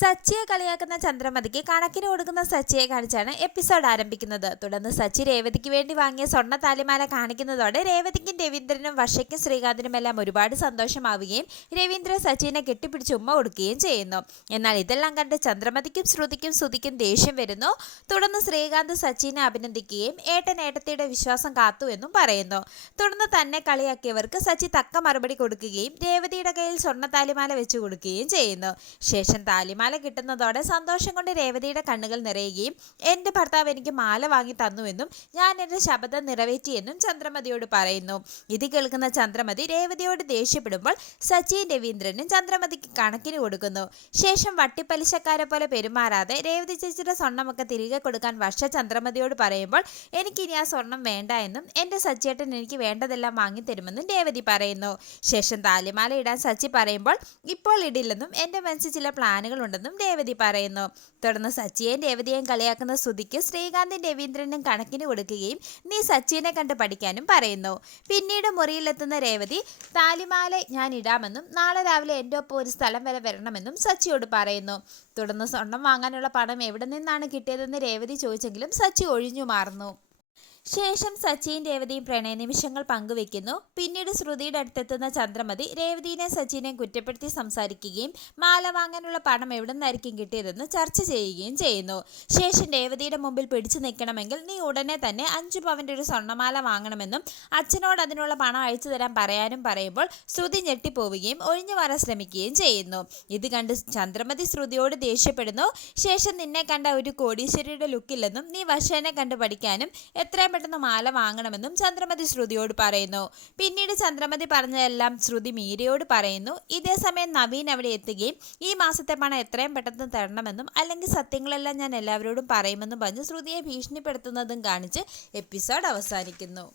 സച്ചിയെ കളിയാക്കുന്ന ചന്ദ്രമതിക്ക് കണക്കിന് കൊടുക്കുന്ന സച്ചിയെ കാണിച്ചാണ് എപ്പിസോഡ് ആരംഭിക്കുന്നത്. തുടർന്ന് സച്ചി രേവതിക്ക് വേണ്ടി വാങ്ങിയ സ്വർണ്ണ താലിമാല കാണിക്കുന്നതോടെ രേവതിക്കും രവീന്ദ്രനും വർഷയ്ക്കും ശ്രീകാന്തിനുമെല്ലാം ഒരുപാട് സന്തോഷമാവുകയും രവീന്ദ്രൻ സച്ചിനെ കെട്ടിപ്പിടിച്ച് ഉമ്മ കൊടുക്കുകയും ചെയ്യുന്നു. എന്നാൽ ഇതെല്ലാം കണ്ട് ചന്ദ്രമതിക്കും ശ്രുതിക്കും സുതിക്കും ദേഷ്യം വരുന്നു. തുടർന്ന് ശ്രീകാന്ത് സച്ചിനെ അഭിനന്ദിക്കുകയും ഏട്ടൻ ഏട്ടത്തിയുടെ വിശ്വാസം കാത്തുവെന്നും പറയുന്നു. തുടർന്ന് തന്നെ കളിയാക്കിയവർക്ക് സച്ചി തക്ക മറുപടി കൊടുക്കുകയും രേവതിയുടെ കയ്യിൽ സ്വർണ്ണ താലിമാല വെച്ചു കൊടുക്കുകയും ചെയ്യുന്നു. ശേഷം താലിമാല കിട്ടുന്നതോടെ സന്തോഷം കൊണ്ട് രേവതിയുടെ കണ്ണുകൾ നിറയുകയും എൻ്റെ ഭർത്താവ് എനിക്ക് മാല വാങ്ങി തന്നുവെന്നും ഞാൻ എൻ്റെ ശപഥം നിറവേറ്റിയെന്നും ചന്ദ്രമതിയോട് പറയുന്നു. ഇത് കേൾക്കുന്ന ചന്ദ്രമതി രേവതിയോട് ദേഷ്യപ്പെടുമ്പോൾ സച്ചിയും രവീന്ദ്രനും ചന്ദ്രമതിക്ക് കണക്കിന് കൊടുക്കുന്നു. ശേഷം വട്ടിപ്പലിശക്കാരെ പോലെ പെരുമാറാതെ രേവതി ചേച്ചിയുടെ സ്വർണ്ണമൊക്കെ തിരികെ കൊടുക്കാൻ വർഷ ചന്ദ്രമതിയോട് പറയുമ്പോൾ എനിക്കിനി ആ സ്വർണം വേണ്ട എന്നും എൻ്റെ സച്ചിയേട്ടൻ എനിക്ക് വേണ്ടതെല്ലാം വാങ്ങിത്തരുമെന്നും രേവതി പറയുന്നു. ശേഷം താലിമാല ഇടാൻ സച്ചി പറയുമ്പോൾ ഇപ്പോൾ ഇടില്ലെന്നും എൻ്റെ മനസ്സിൽ ചില പ്ലാനുകൾ ഉണ്ടെന്നും രേവതി പറയുന്നു. തുടർന്ന് സച്ചിയെയും രേവതിയെയും കളിയാക്കുന്ന സുധിക്ക് ശ്രീകാന്തും രവീന്ദ്രനും കണക്കിന് കൊടുക്കുകയും നീ സച്ചിനെ കണ്ട് പഠിക്കാനും പറയുന്നു. പിന്നീട് മുറിയിലെത്തുന്ന രേവതി താലിമാല ഞാൻ ഇടാമെന്നും നാളെ രാവിലെ എൻ്റെ ഒപ്പം ഒരു സ്ഥലം വരെ വരണമെന്നും സച്ചിയോട് പറയുന്നു. തുടർന്ന് സ്വർണം വാങ്ങാനുള്ള പണം എവിടെ നിന്നാണ് കിട്ടിയതെന്ന് രേവതി ചോദിച്ചെങ്കിലും സച്ചി ഒഴിഞ്ഞു മാറുന്നു. ശേഷം സച്ചിയും രേവതിയും പ്രണയ നിമിഷങ്ങൾ പങ്കുവെക്കുന്നു. പിന്നീട് ശ്രുതിയുടെ അടുത്തെത്തുന്ന ചന്ദ്രമതി രേവതിയെ സച്ചിനെയും കുറ്റപ്പെടുത്തി സംസാരിക്കുകയും മാല വാങ്ങാനുള്ള പണം എവിടെ നിന്നായിരിക്കും കിട്ടിയതെന്ന് ചർച്ച ചെയ്യുകയും ചെയ്യുന്നു. ശേഷം രേവതിയുടെ മുമ്പിൽ പിടിച്ചു നിൽക്കണമെങ്കിൽ നീ ഉടനെ തന്നെ 5 പവൻ്റെ ഒരു സ്വർണ്ണമാല വാങ്ങണമെന്നും അച്ഛനോട് അതിനുള്ള പണം അയച്ചു തരാൻ പറയാനും പറയുമ്പോൾ ശ്രുതി ഞെട്ടിപ്പോവുകയും ഒഴിഞ്ഞു മാറാൻ ശ്രമിക്കുകയും ചെയ്യുന്നു. ഇത് കണ്ട് ചന്ദ്രമതി ശ്രുതിയോട് ദേഷ്യപ്പെടുന്നു. ശേഷം നിന്നെ കണ്ട ഒരു കോടീശ്വരിയുടെ ലുക്കില്ലെന്നും നീ വർഷനെ കണ്ട് പഠിക്കാനും എത്രയും പെട്ടെന്ന് മാല വാങ്ങണമെന്നും ചന്ദ്രമതി ശ്രുതിയോട് പറയുന്നു. പിന്നീട് ചന്ദ്രമതി പറഞ്ഞതെല്ലാം ശ്രുതി മീരയോട് പറയുന്നു. ഇതേസമയം നവീൻ അവിടെ എത്തുകയും ഈ മാസത്തെ പണം എത്രയും പെട്ടെന്ന് തരണമെന്നും അല്ലെങ്കിൽ സത്യങ്ങളെല്ലാം ഞാൻ എല്ലാവരോടും പറയുമെന്നും പറഞ്ഞ് ശ്രുതിയെ ഭീഷണിപ്പെടുത്തുന്നതും കാണിച്ച് എപ്പിസോഡ് അവസാനിക്കുന്നു.